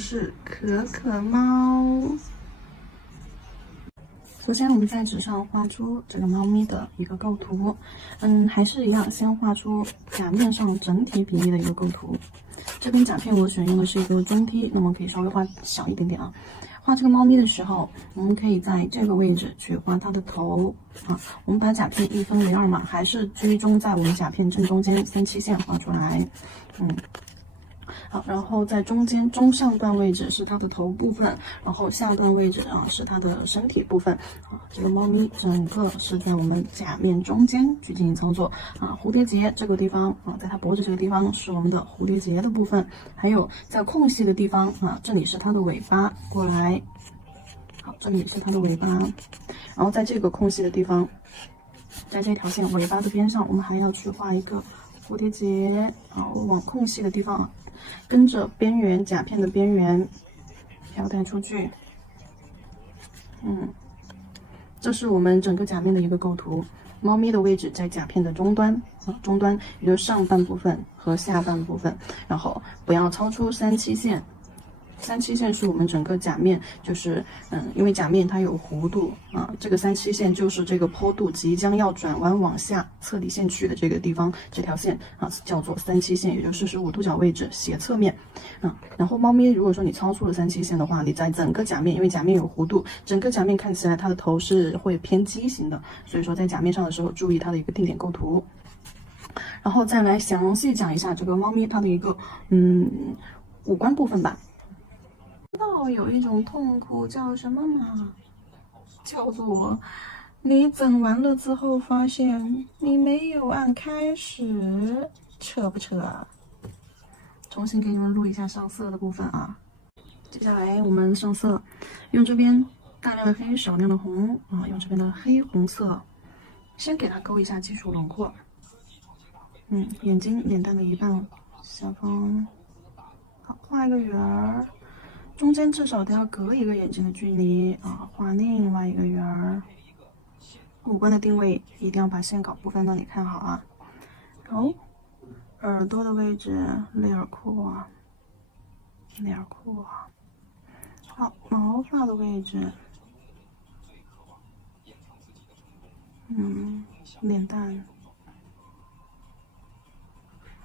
是可可猫。首先，我们在纸上画出这个猫咪的一个构图，还是一样，先画出甲面上整体比例的一个构图。这边甲片我选用的是一个中梯，那么可以稍微画小一点点啊。画这个猫咪的时候，我们可以在这个位置去画它的头啊。我们把甲片一分为二嘛，还是居中在我们甲片正中间3七线画出来，好，然后在中间中上段位置是它的头部分，然后下段位置是它的身体部分啊。这个猫咪整个是在我们甲面中间去进行操作啊。蝴蝶结这个地方啊，在它脖子这个地方是我们的蝴蝶结的部分，还有在空隙的地方啊，这里是它的尾巴，过来，好，这里是它的尾巴，然后在这个空隙的地方，在这条线尾巴的边上，我们还要去画一个蝴蝶结，好，往空隙的地方。跟着边缘甲片的边缘飘带出去，这是我们整个甲面的一个构图。猫咪的位置在甲片的中端中端也就是上半部分和下半部分，然后不要超出3七线。3七线是我们整个甲面，就是因为甲面它有弧度啊，这个3七线就是这个坡度即将要转弯往下侧底线去的这个地方，这条线啊叫做3七线，也就是45度角位置斜侧面然后猫咪如果说你超出了3七线的话，你在整个甲面，因为甲面有弧度，整个甲面看起来它的头是会偏畸形的，所以说在甲面上的时候注意它的一个定点构图。然后再来详细讲一下这个猫咪它的一个五官部分吧。有一种痛苦叫什么嘛？叫做你整完了之后发现你没有按开始，扯不扯？重新给你们录一下上色的部分啊。接下来我们上色，用这边大量的黑，少量的红啊，用这边的黑红色，先给它勾一下基础轮廓。眼睛脸蛋的一半下方，好，画一个圆儿。中间至少都要隔一个眼睛的距离啊，画另外一个圆儿。五官的定位一定要把线稿部分让你看好啊。好，耳朵的位置内耳廓，内耳廓。好，毛发的位置，脸蛋，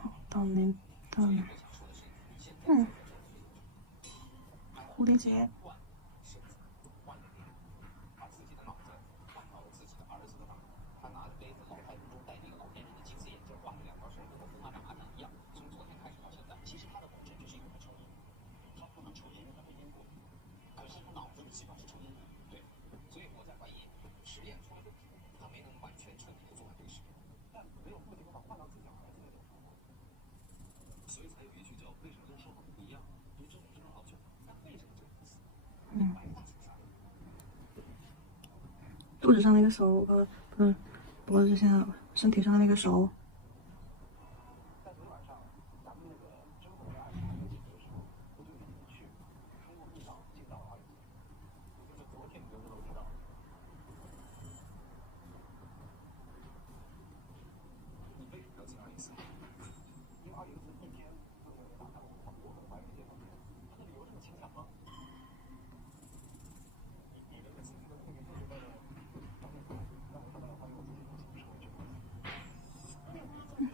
好，到脸蛋，蝴蝶结。肚子上那个手脖子下身体上的那个手。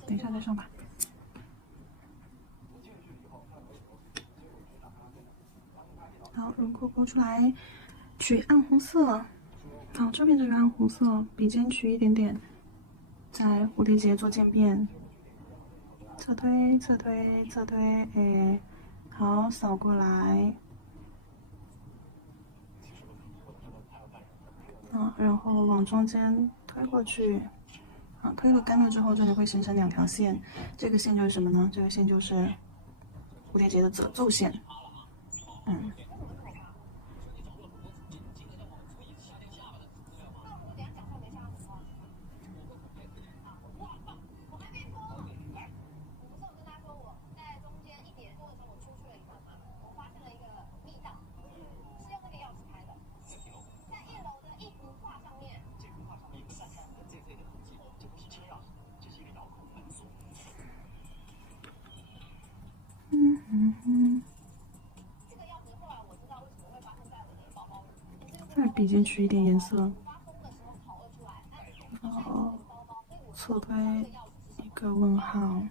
等一下再上吧。好，轮廓勾出来，取暗红色。好，这边这个暗红色，笔尖取一点点，在蝴蝶结做渐变，侧推，侧推，侧推，哎，好，扫过来。然后往中间推过去。推了干了之后，这里会形成2条线，这个线就是什么呢？这个线就是蝴蝶结的褶皱线。笔尖取一点颜色，然后侧推一个问号。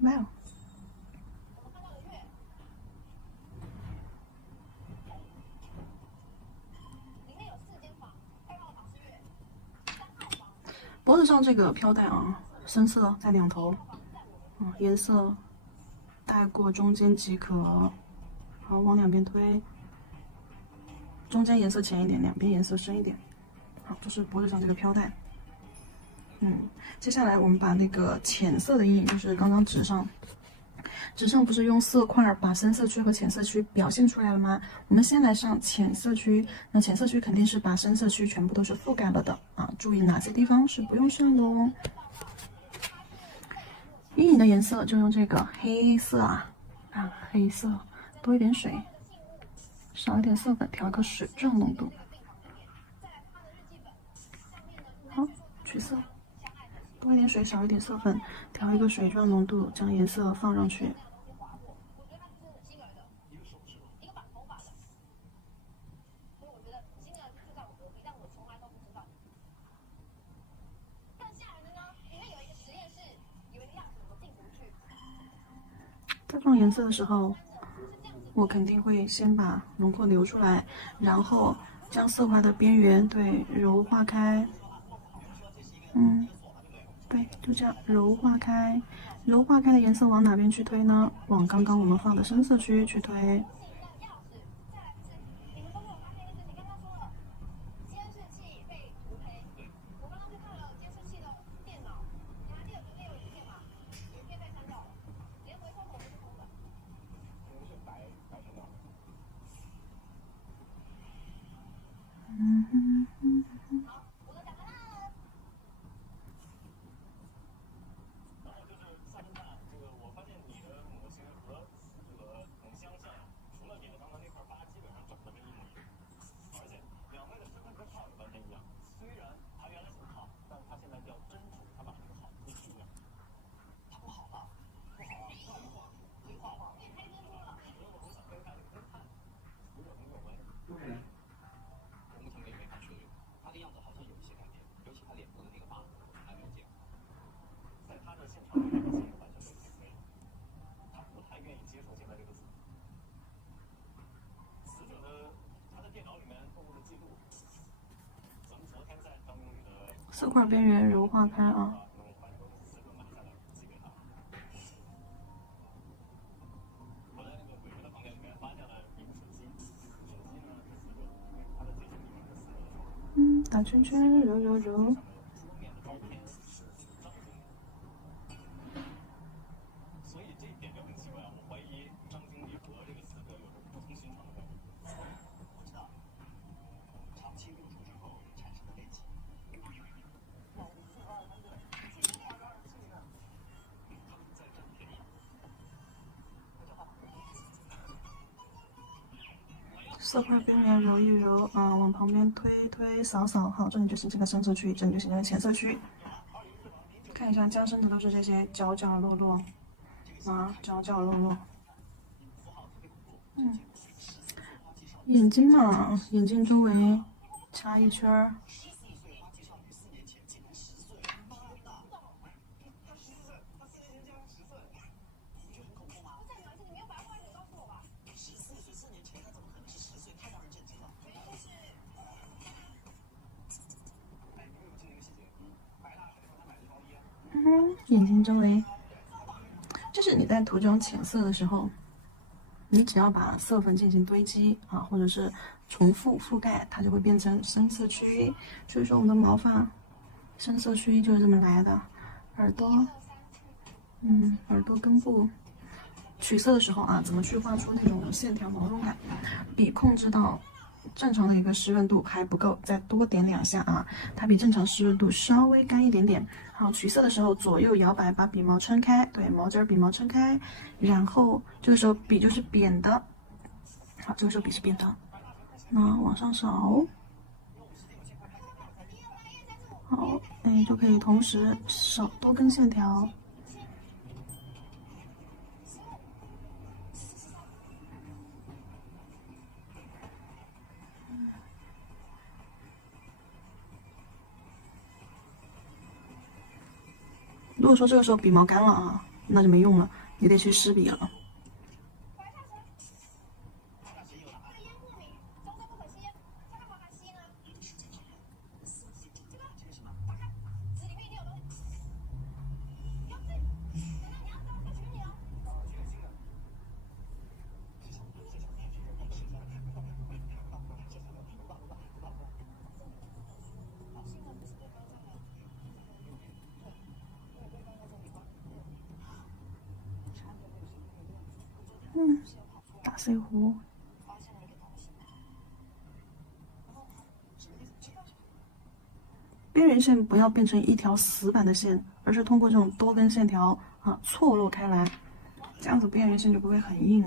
没有。脖子上这个飘带啊，深色在两头，颜色带过中间即可。好，往两边推，中间颜色浅一点，两边颜色深一点。好，就是脖子上这个飘带。接下来我们把那个浅色的阴影，就是刚刚纸上不是用色块把深色区和浅色区表现出来了吗？我们先来上浅色区，那浅色区肯定是把深色区全部都是覆盖了的啊。注意哪些地方是不用上的哦。阴影的颜色就用这个黑色黑色，多一点水，少一点色粉，调个水状浓度。好，取色。多一点水，少一点色粉，调一个水状浓度，将颜色放上去。在放颜色的时候，我肯定会先把轮廓留出来，然后将色块的边缘柔化开。对，就这样柔化开。柔化开的颜色往哪边去推呢？往刚刚我们放的深色区去推。色块边缘柔化开啊。打圈圈，揉揉揉。色块边缘揉一揉往旁边推扫扫，好，这里就是这个深色区，这里就是这个浅色区。看一下加深的都是这些角角落落角角落落。眼睛嘛，眼睛周围插一圈儿。眼睛周围，就是你在涂这种浅色的时候，你只要把色粉进行堆积或者是重复覆盖，它就会变成深色区。所以说我们的毛发深色区就是这么来的。耳朵，耳朵根部取色的时候怎么去画出那种线条毛绒感？笔控制到正常的一个湿润度还不够，再多点2下啊，它比正常湿润度稍微干一点点。好，取色的时候左右摇摆，把笔毛撑开，对，毛尖儿笔毛撑开，然后这个时候笔就是扁的，好，这个时候笔是扁的，那往上扫，好，哎，就可以同时扫多根线条。如果说这个时候笔毛干了啊，那就没用了，你得去湿笔了。大 C 弧。边缘线不要变成一条死板的线，而是通过这种多根线条啊错落开来，这样子边缘线就不会很硬。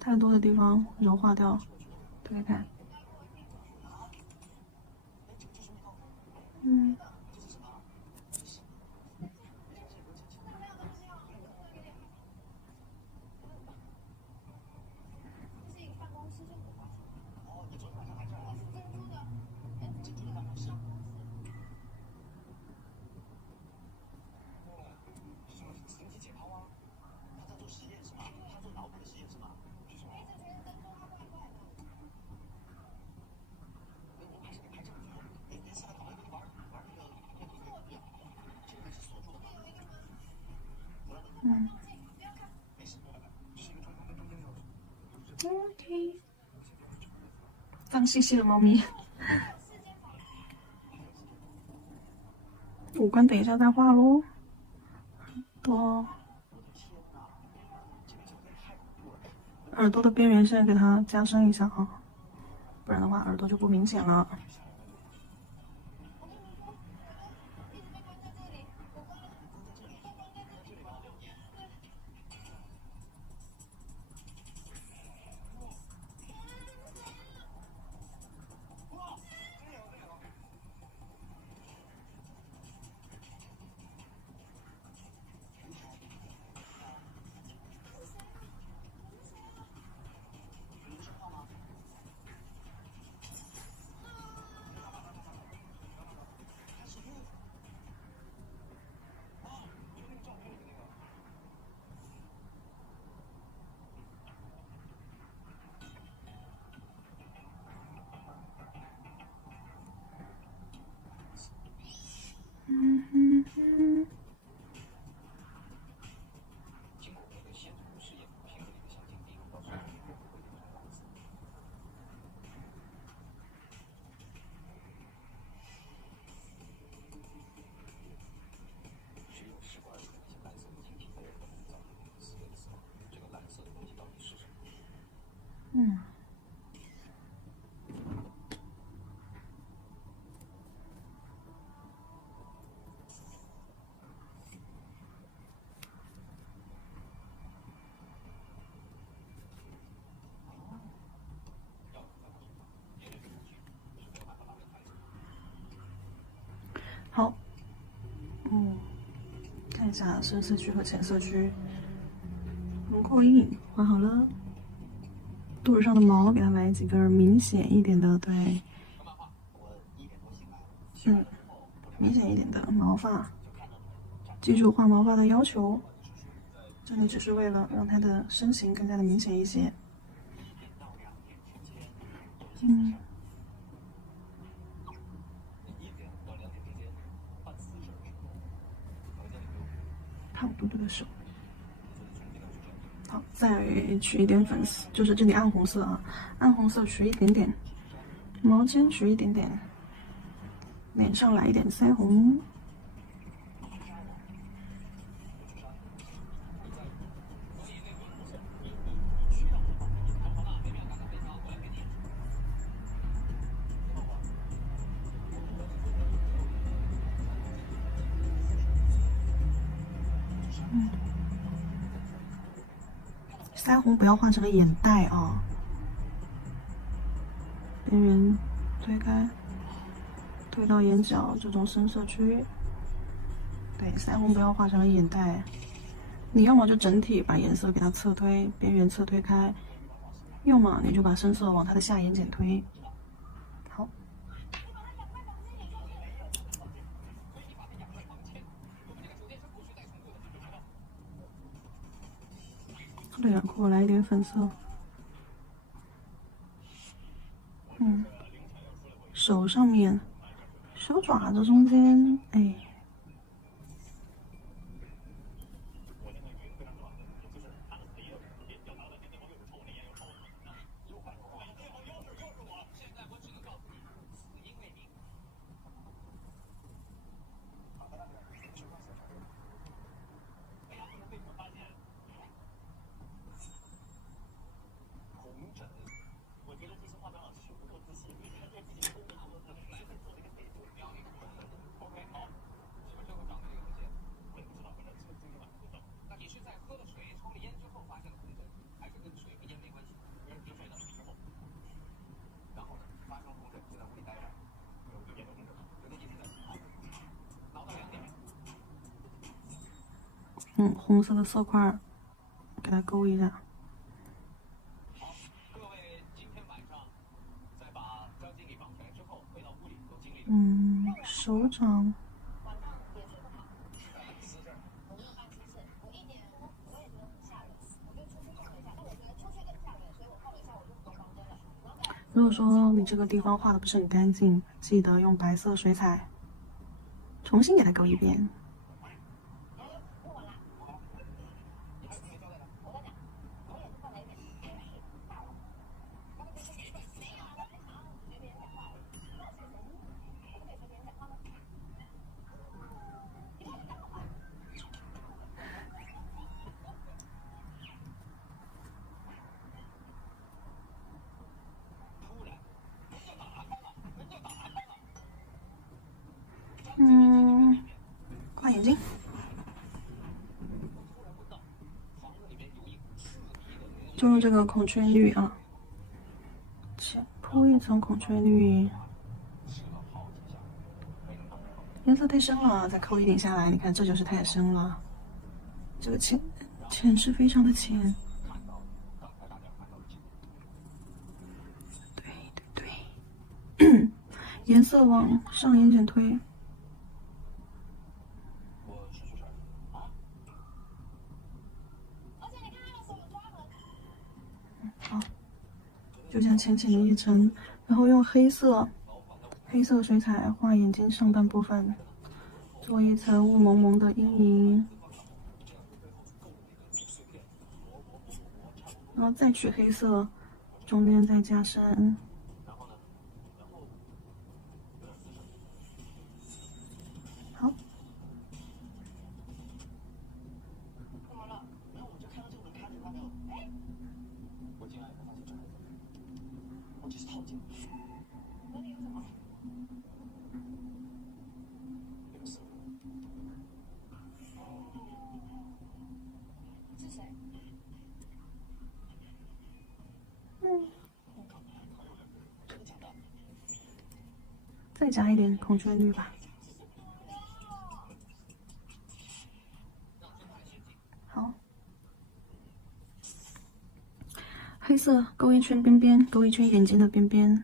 太多的地方柔化掉，推开。OK， 脏兮兮的猫咪，五官等一下再画喽。多耳朵的边缘线给它加深一下啊，不然的话耳朵就不明显了。好，看一下深色区和浅色区，轮廓印画好了，肚子上的毛给它来几根明显一点的，对，明显一点的毛发，记住画毛发的要求，这里只是为了让它的身形更加的明显一些。胖嘟嘟的手。好，再取一点粉丝，就是这里暗红色啊，暗红色取一点点，毛尖取一点点，脸上来一点腮红。腮红不要画成眼袋啊，边缘推开，推到眼角这种深色区域。对，腮红不要画成眼袋，你要么就整体把颜色给它侧推，边缘侧推开，要么你就把深色往它的下眼睑推。好。脸廓来一点粉色，手上面，手爪子中间，哎，红色的色块，给它勾一下。手掌。如果说你这个地方画的不是很干净，记得用白色水彩重新给它勾一遍。画眼睛，就用这个孔雀绿啊，浅铺一层孔雀绿，颜色太深了，再抠一点下来，你看这就是太深了，这个浅是非常的浅。对，颜色往上眼睑推。好，就这样浅浅的一层，然后用黑色水彩画眼睛上半部分，做一层雾蒙蒙的阴影，然后再取黑色，中间再加深。好。再加一点孔雀绿吧。好，黑色勾一圈边边，勾一圈眼睛的边边。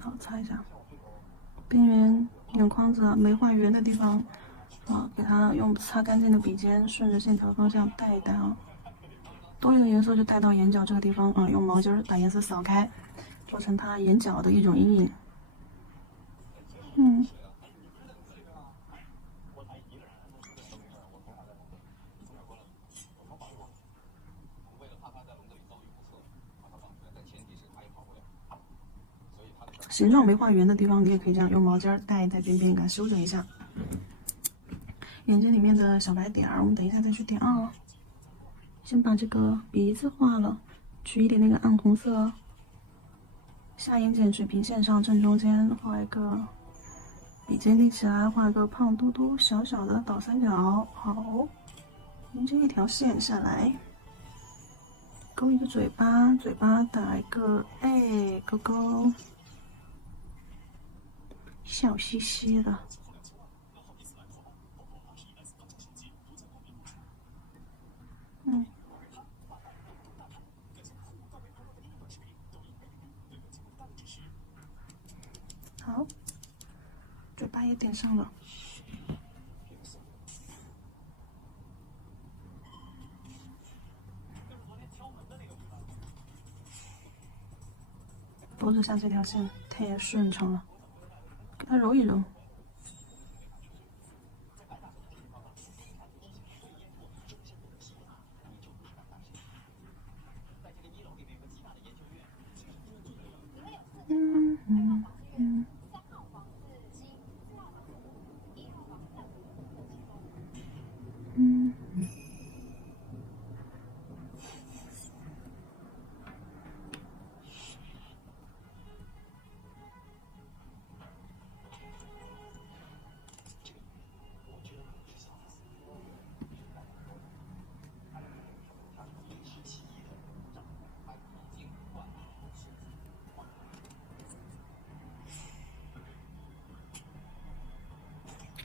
好，擦一下边缘眼眶子没画圆的地方，给它用擦干净的笔尖顺着线条方向带一带啊，多余的颜色就带到眼角这个地方啊，用毛巾把颜色扫开，做成它眼角的一种阴影。嗯。形状没画圆的地方，你也可以这样用毛尖带在边边，给它修整一下。眼睛里面的小白点儿，我们等一下再去点啊。先把这个鼻子画了，取一点那个暗红色。下眼睑水平线上正中间画一个，笔尖立起来，画一个胖嘟嘟小小的倒三角。好，沿着一条线下来，勾一个嘴巴，嘴巴打一个勾勾。笑嘻嘻的，好，嘴巴也点上了，脖子下这条线太顺畅了，给它揉一揉。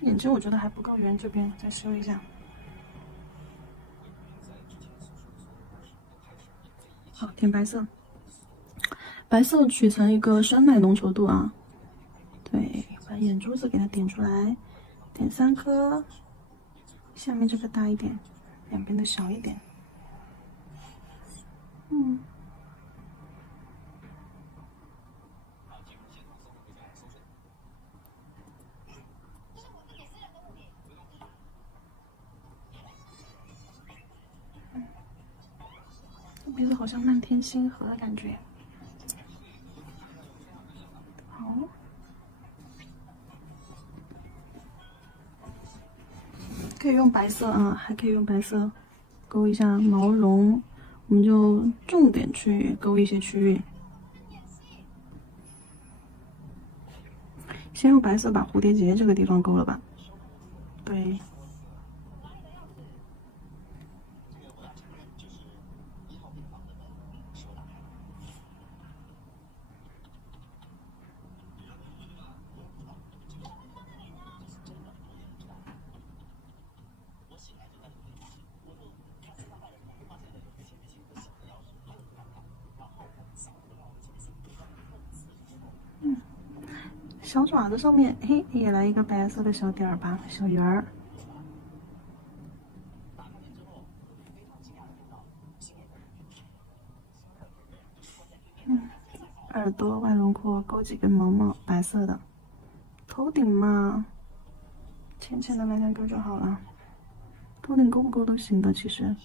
眼睛我觉得还不够圆，这边再修一下。好，填白色，白色取成一个酸奶浓稠度啊。对，把眼珠子给它点出来，点3颗，下面这个大一点，两边的小一点。鼻子好像漫天星河的感觉。好，可以用白色啊，还可以用白色勾一下毛绒，我们就重点去勾一些区域。先用白色把蝴蝶结这个地方勾了吧。对。小爪子上面，嘿，也来一个白色的小点儿吧，小圆儿。耳朵外轮廓勾几根毛毛，白色的。头顶嘛，浅浅的来2根就好了。头顶勾不勾都行的，其实。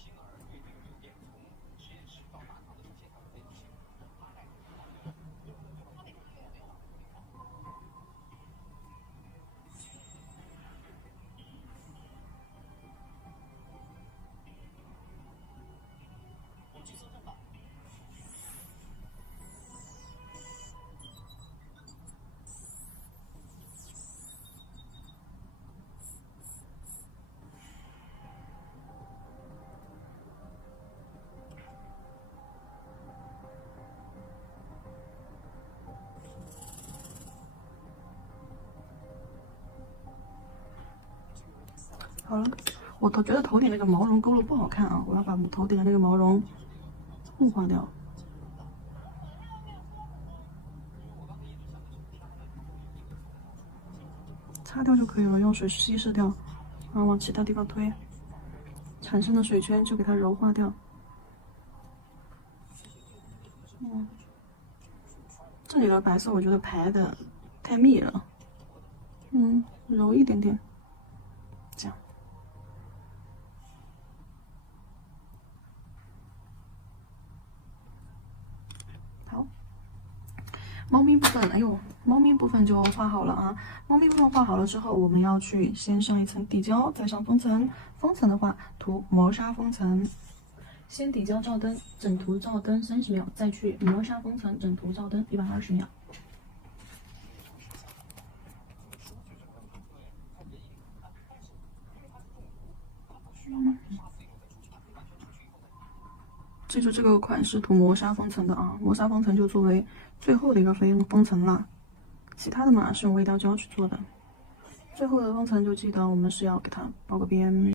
好了，我觉得头顶那个毛绒勾了不好看啊，我要把头顶的那个毛绒雾化掉，擦掉就可以了，用水稀释掉，然后往其他地方推，产生的水圈就给它柔化掉。这里的白色我觉得排的太密了，揉一点点，这样。好，猫咪部分，哎呦，猫咪部分就画好了啊。猫咪部分画好了之后，我们要去先上一层底胶，再上封层。封层的话，涂磨砂封层。先底胶照灯，整涂照灯30秒，再去磨砂封层，整涂照灯120秒。记住这个款是涂磨砂封层的啊，磨砂封层就作为最后的一个封层了，其他的嘛是用微雕胶去做的。最后的封层就记得我们是要给它包个边。